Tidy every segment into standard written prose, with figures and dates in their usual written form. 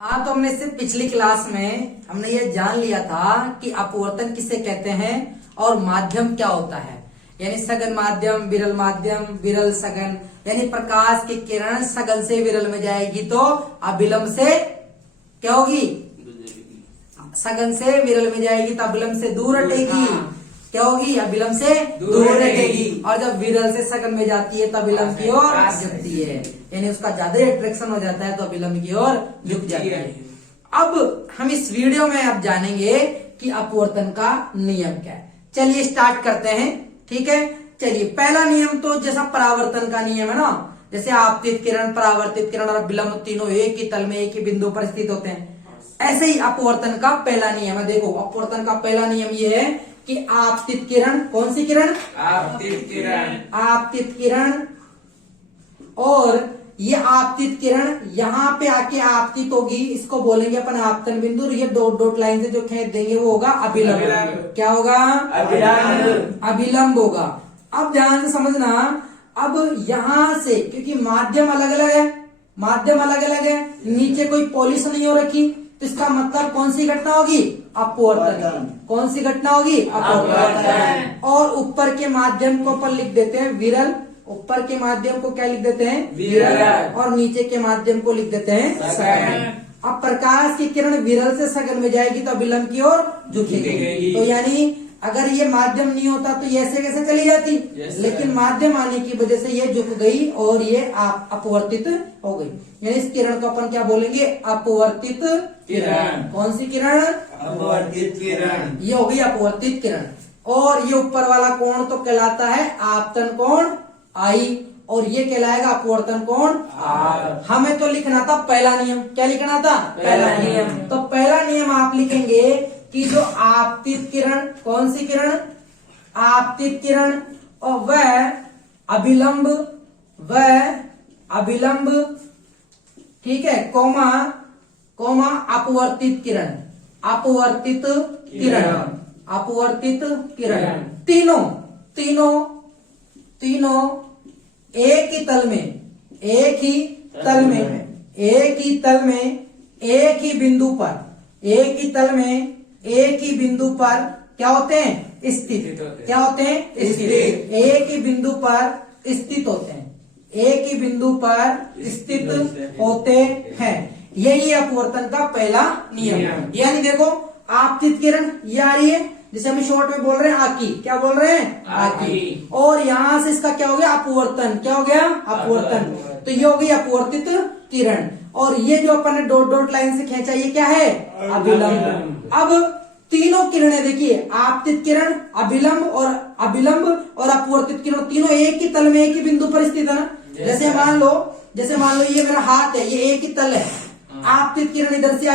हाँ, तो हमने इससे पिछली क्लास में हमने ये जान लिया था कि अपवर्तन किसे कहते हैं और माध्यम क्या होता है। यानी सघन माध्यम, विरल सघन। यानी प्रकाश की किरण सघन से विरल में जाएगी तो अविलंब से क्या होगी? सघन से विरल में जाएगी तो अविलंब से दूर हटेगी। क्या होगी? अविलंब से दूर हटेगी। और जब विरल से सघन में जाती है तो अविलंब की ओर झुकती है। यानी उसका ज्यादा अट्रैक्शन हो जाता है तो अविलंब की ओर झुक जाती है। अब हम इस वीडियो में अब जानेंगे कि अपवर्तन का नियम क्या है। चलिए स्टार्ट करते हैं। ठीक है, चलिए पहला नियम तो जैसा परावर्तन का नियम है ना, जैसे आपतित किरण, परावर्तित किरण और विलंब तीनों एक ही तल में एक ही बिंदु पर स्थित होते हैं, ऐसे ही अपवर्तन का पहला नियम है। देखो, अपवर्तन का पहला नियम ये है कि आपतित किरण, कौन सी किरण? आपतित किरण। और ये आपतित किरण यहाँ पे आके आपतित होगी, इसको बोलेंगे अपन आपतन बिंदु। ये डॉट डॉट लाइन से जो खींच देंगे वो होगा अभिलंब। क्या होगा? अभिलंब होगा। अब ध्यान से समझना, अब यहां से क्योंकि माध्यम अलग अलग है, नीचे कोई पॉलिश नहीं हो रखी, तो इसका मतलब कौन सी घटना होगी? अपवर्तन। कौन सी घटना होगी? अपवर्तन। और ऊपर के माध्यम को अपन लिख देते हैं विरल। ऊपर के माध्यम को क्या लिख देते हैं? विरल। और नीचे के माध्यम को लिख देते हैं सघन। अब प्रकाश की किरण विरल से सघन में जाएगी तो अविलंब की ओर झुकेगी। तो यानी अगर ये माध्यम नहीं होता तो ये ऐसे कैसे चली जाती? लेकिन माध्यम आने की वजह से ये झुक गई और ये अपवर्तित हो गई। यानी इस किरण को अपन क्या बोलेंगे? अपवर्तित किरण। कौन सी किरण? अपवर्तित किरण। ये हो गई अपवर्तित किरण। और ये ऊपर वाला कोण तो कहलाता है आपतन कोण आई, और ये कहलाएगा अपवर्तन कोण आर। हमें तो लिखना था पहला नियम। क्या लिखना था? पहला नियम। तो पहला नियम आप लिखेंगे कि जो आपतित किरण, कौन सी किरण? आपतित किरण, और वह अभिलंब, ठीक है, कोमा अपवर्तित किरण। तीनों एक ही तल में, एक ही बिंदु पर क्या होते हैं? स्थित। क्या होते हैं? स्थित। एक ही बिंदु पर स्थित होते हैं। एक ही बिंदु पर स्थित होते हैं। यही अपवर्तन का पहला नियम है। यानी देखो, आपतित किरण ये आ रही है, जिसे हम शॉर्ट में बोल रहे हैं आकी। क्या बोल रहे हैं? आकी। और यहां से इसका क्या हो गया? अपवर्तन। क्या हो गया? अपवर्तन। तो ये हो गई अपवर्तित किरण। और ये जो अपन ने डॉट डॉट लाइन से खींचा, ये क्या है? अभिलंब। अब तीनों किरणें देखिए, आपतित किरण, अभिलंब और अपवर्तित किरण, तीनों एक ही तल में एक ही बिंदु पर स्थित है ना। जैसे मान लो ये मेरा हाथ है, ये एक ही तल है। आपतित किरण इधर से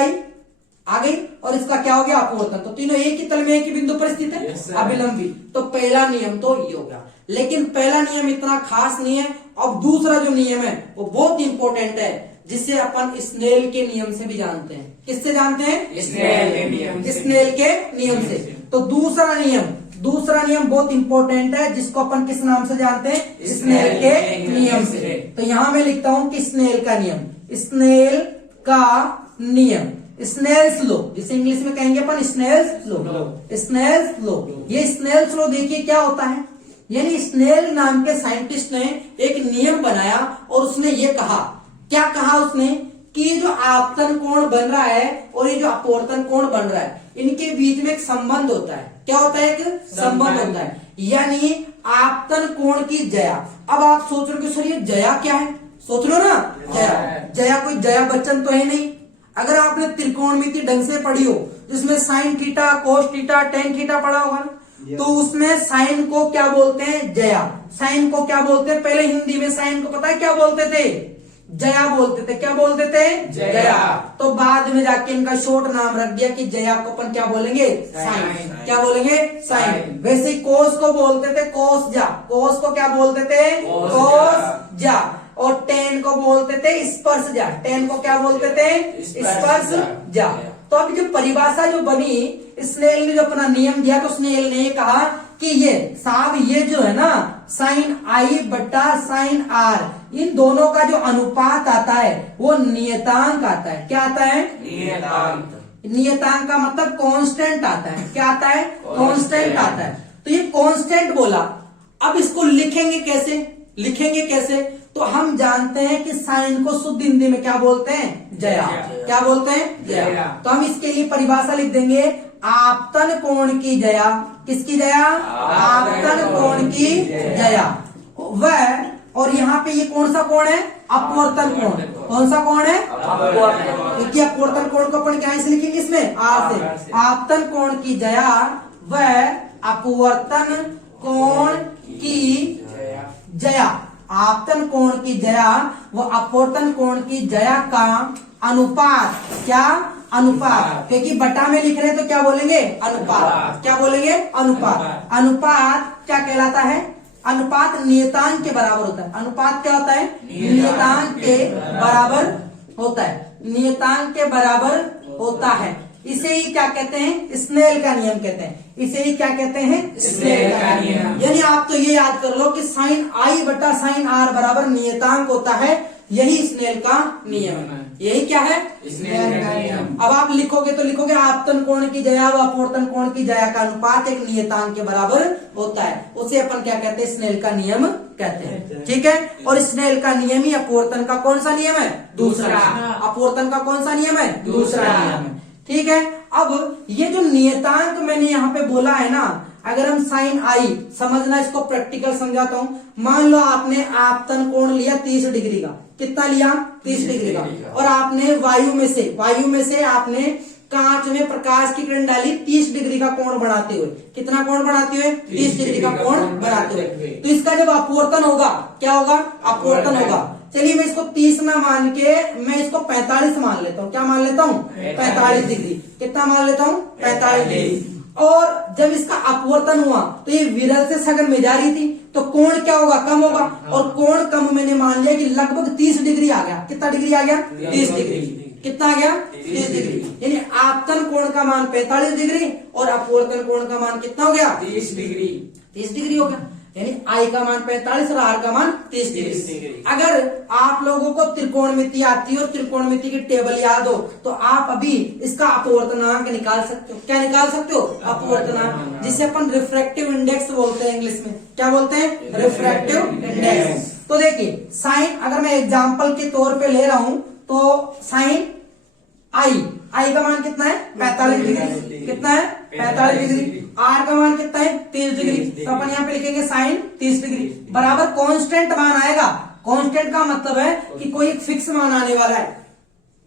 आ गई और इसका क्या हो गया? अपवर्तन। तो तीनों एक ही तल में एक ही बिंदु पर स्थित है। अभिलंबी। तो पहला नियम तो ये हो गया। लेकिन पहला नियम इतना खास नहीं है। अब दूसरा जो नियम है वो बहुत इंपॉर्टेंट है, जिसे अपन स्नेल के नियम से भी जानते हैं। किससे जानते हैं? स्नेल के नियम से। तो दूसरा नियम बहुत इंपॉर्टेंट है, जिसको अपन किस नाम से जानते हैं? स्नेल के नियम से। तो यहां मैं लिखता हूं कि स्नेल का नियम, स्नेल्स लॉ, जिसे इंग्लिश में कहेंगे अपन स्नेल्स लॉ। ये स्नेल्स लॉ देखिए क्या होता है। यानी स्नेल नाम के साइंटिस्ट ने एक नियम बनाया और उसने ये कहा, क्या कहा उसने? कि जो आपतन कोण बन रहा है और ये जो अपवर्तन कोण बन रहा है, इनके बीच में एक संबंध होता है। क्या होता है? एक संबंध होता है। यानी आपतन कोण की जया। अब आप सोच रहे हो सर ये जया क्या है? सोच लो ना, जया कोई जया बच्चन तो है नहीं। अगर आपने त्रिकोणमिति ढंग से पढ़ी हो, जिसमें sine theta, cos theta, tan theta पढ़ा होगा ना, तो उसमें साइन को क्या बोलते हैं? जया। साइन को क्या बोलते हैं? पहले हिंदी में साइन को पता है क्या बोलते थे? जया बोलते थे। क्या बोलते थे? जया। तो बाद में जाके इनका शॉर्ट नाम रख दिया कि जया को अपन क्या बोलेंगे? साइन। क्या बोलेंगे? साइन। वैसे ही कोस को बोलते थे कोस जा। कोस को क्या बोलते थे? कोस जा। और टेन को बोलते थे स्पर्श जा। टेन को क्या बोलते थे? स्पर्श जा। तो अभी जो परिभाषा जो बनी, स्नेल ने जो अपना नियम दिया, तो स्नेल ने कहा कि ये साहब ये जो है ना साइन आई बटा साइन आर, इन दोनों का जो अनुपात आता है वो नियतांक आता है। क्या आता है? नियतांक। नियतांक का मतलब कांस्टेंट आता है। क्या आता है? कांस्टेंट आता है। तो ये कांस्टेंट बोला, अब इसको लिखेंगे कैसे? लिखेंगे कैसे? तो हम जानते हैं कि साइन को शुद्ध हिंदी में क्या बोलते हैं? जया। क्या बोलते हैं? जया। तो हम इसके लिए परिभाषा लिख देंगे, आपतन कोण की जया। किसकी जया? आपतन कोण की जया। वह, और यहाँ पे ये कौन सा कोण है? अपवर्तन कोण। कौन सा कोण है? क्योंकि अपवर्तन कोण को अपन क्या से लिखेंगे? इसमें आर से। आपतन कोण की जया वह अपवर्तन कोण की जया, आपतन कोण की जया व अपवर्तन कोण की जया का अनुपात। क्या? अनुपात। क्योंकि बटा में लिख रहे हैं तो क्या बोलेंगे? अनुपात। क्या बोलेंगे? अनुपात। अनुपात क्या कहलाता है? अनुपात नियतांक के बराबर होता है। अनुपात क्या होता है? नियतांक के बराबर होता है। नियतांक के बराबर होता है। इसे ही क्या कहते हैं? स्नेल का नियम कहते हैं। इसे ही क्या कहते हैं? स्नेल का नियम। यानी आप तो ये याद कर लो कि साइन आई बटा साइन आर बराबर नियतांक होता है। यही स्नेल का नियम है। यही क्या है? स्नेल का नियम। अब आप लिखोगे तो लिखोगे आपतन कोण की जया व अपवर्तन कोण की जया का अनुपात एक नियतांक के बराबर होता है। उसे अपन क्या कहते हैं? स्नेल का नियम कहते हैं। ठीक है। और स्नेल का नियम ही अपवर्तन का कौन सा नियम है? दूसरा। अपवर्तन का कौन सा नियम है? दूसरा नियम है। ठीक है। अब ये जो नियतांक मैंने यहाँ पे बोला है ना, अगर हम साइन आई, समझना इसको प्रैक्टिकल समझाता हूँ। मान लो आपने आपतन कोण लिया 30 डिग्री का। कितना लिया? 30 डिग्री का। और आपने वायु में से आपने कांच में प्रकाश की किरण डाली 30 डिग्री का कोण बनाते हुए। कितना कोण बनाते हुए? 30 डिग्री का कोण बनाते हुए। तो इसका जब अपवर्तन होगा, क्या होगा? अपवर्तन होगा। चलिए मैं इसको 30 ना मान के मैं इसको 45 मान लेता हूँ। क्या मान लेता हूँ? 45 डिग्री। कितना मान लेता हूँ? 45 डिग्री। और जब इसका अपवर्तन हुआ तो ये विरल से सघन में जा रही थी, तो कोण क्या होगा? कम होगा। और कोण कम मैंने मान लिया कि लगभग 30 डिग्री आ गया। कितना डिग्री आ गया? 30 डिग्री। कितना आ गया? 30 डिग्री। यानी आपतन कोण का मान 45 डिग्री और अपवर्तन कोण का मान कितना हो गया? 30 डिग्री। 30 डिग्री हो गया। यानी आई का मान 45 और आर का मान 30 डिग्री। अगर आप लोगों को त्रिकोणमिति आती है और त्रिकोणमिति की टेबल याद हो तो आप अभी इसका अपवर्तनांक निकाल सकते हो। क्या निकाल सकते हो? अपवर्तनांक, जिसे अपन रिफ्रैक्टिव इंडेक्स बोलते हैं इंग्लिश में। क्या बोलते हैं? Refractive index. तो देखिए साइन, अगर मैं एग्जाम्पल के तौर पे ले रहा हूं तो साइन आई का मान कितना है? 45 डिग्री। कितना है? 45 डिग्री। आर का मान कितना है? 30 डिग्री। तो अपन यहाँ पे लिखेंगे साइन 30 डिग्री बराबर कांस्टेंट मान आएगा। कांस्टेंट का मतलब है कि कोई एक फिक्स मान आने वाला है,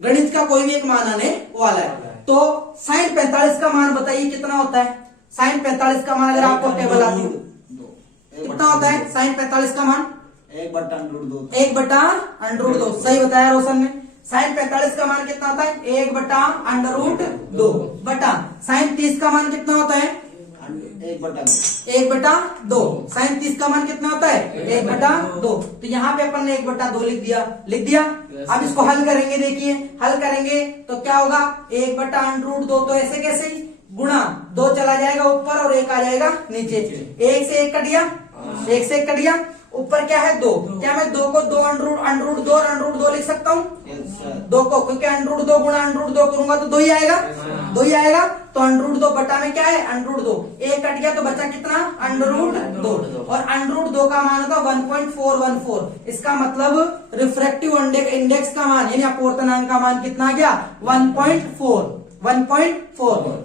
गणित का कोई भी एक मान आने वाला है। तो साइन 45 का मान बताइए कितना होता है? साइन 45 का मान अगर आपको टेबल आती हो कितना होता है? साइन 45 का मान 1/√2। 1/√2। सही बताया रोशन ने। साइन 45 का मान कितना होता है? 1/√2 बटा साइन 30 का मान कितना होता है? 1/2। साइन 30 का मान कितना होता है? 1/2। तो यहाँ पे अपन ने 1/2 लिख दिया। अब इसको हल करेंगे। देखिए हल करेंगे तो क्या होगा? 1/√2। तो ऐसे कैसे? गुणा 2 चला जाएगा ऊपर और 1 आ जाएगा नीचे। 1 से 1 कट गया, 1 से 1 कट गया। ऊपर क्या है? 2। क्या मैं 2 को 2 √2 और √2 लिख सकता हूँ? 2 को, क्योंकि √2 गुणा √2 करूंगा तो 2 ही आएगा। 2 ही आएगा। तो √2 बटा में क्या है? √2। 1 कट गया तो बचा कितना? √2। और √2 का मान होता 1.414। इसका मतलब रिफ्रैक्टिव इंडेक्स का मान यानी अपवर्तनांक का मान कितना आ गया? 1.4।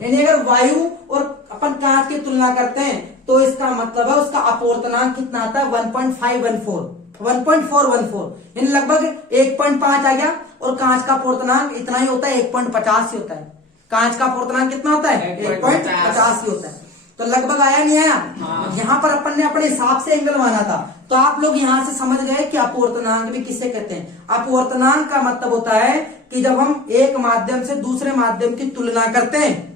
यानी अगर वायु और अपन कांच की तुलना करते हैं तो इसका मतलब है उसका अपवर्तनांक कितना आता है? 1.414। यानी लगभग 1.5 आ गया। और कांच का अपवर्तनांक इतना ही होता है, 1.50 ही होता है। कांच का अपवर्तनांक कितना होता है? 1.50 ही होता है। तो लगभग आया नहीं आया? यहाँ पर अपन ने अपने हिसाब से एंगल माना था। तो आप लोग यहाँ से समझ गए कि अपवर्तनांक भी किसे कहते हैं। अपवर्तनांक का मतलब होता है कि जब हम एक माध्यम से दूसरे माध्यम की तुलना करते हैं,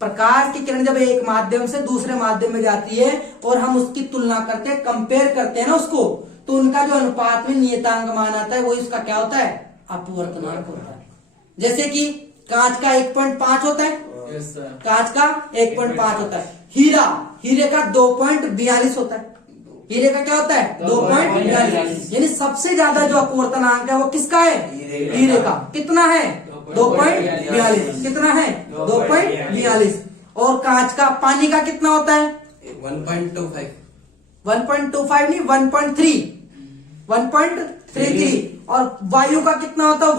प्रकाश की किरण जब एक माध्यम से दूसरे माध्यम में जाती है और हम उसकी तुलना करते हैं, कंपेयर करते हैं ना उसको, तो उनका जो अनुपात में नियतांक मान आता है वो इसका क्या होता है? अपवर्तनांक होता है। जैसे कि कांच का 1.5 होता है, कांच का 1.5 होता है। हीरा, हीरे का 2.42 होता है। हीरे का क्या होता है? 2.42। यानी सबसे ज्यादा जो अपवर्तनांक है वो किसका है? हीरे का। कितना है? 2.42। कितना है? 2.42। और कांच का, पानी का कितना होता है? 1.25। 1.25 नहीं, 1.33। और वायु का कितना होता है?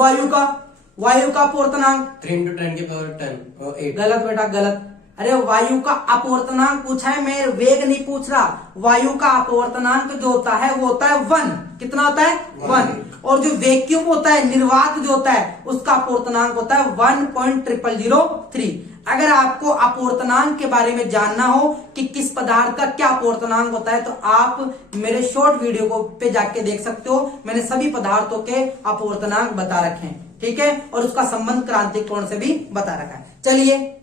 वायु का अपवर्तनांक 3 into 10 की पावर 10 और 8। गलत बेटा, गलत। अरे वायु का अपवर्तनांक पूछा है, मैं वेग नहीं पूछ रहा। वायु का अपवर्तनांक जो होता है वो होता है 1। कितना होता है? 1। और जो वैक्यूम होता है, निर्वात जो होता है, उसका अपवर्तनांक होता है 1.0003। अगर आपको अपवर्तनांक के बारे में जानना हो कि किस पदार्थ का क्या अपवर्तनांक होता है, तो आप मेरे शॉर्ट वीडियो को पे जाके देख सकते हो। मैंने सभी पदार्थों के अपवर्तनांक बता रखे हैं, ठीक है, और उसका संबंध क्रांतिक कोण से भी बता रखा है। चलिए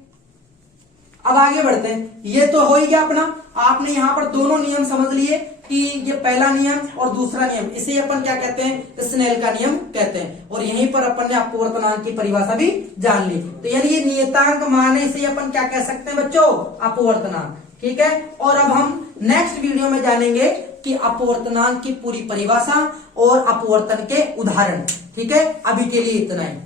अब आगे बढ़ते हैं। ये तो हो ही गया अपना। आपने यहाँ पर दोनों नियम समझ लिए कि ये पहला नियम और दूसरा नियम, इसे अपन क्या कहते हैं? स्नेल का नियम कहते हैं। और यहीं पर अपन ने अपवर्तनांक की परिभाषा भी जान ली। तो यानी ये नियतांक मान है, इसे अपन क्या कह सकते हैं बच्चों? अपवर्तनांक। ठीक है। और अब हम नेक्स्ट वीडियो में जानेंगे कि अपवर्तनांक की पूरी परिभाषा और अपवर्तन के उदाहरण। ठीक है, अभी के लिए इतना ही।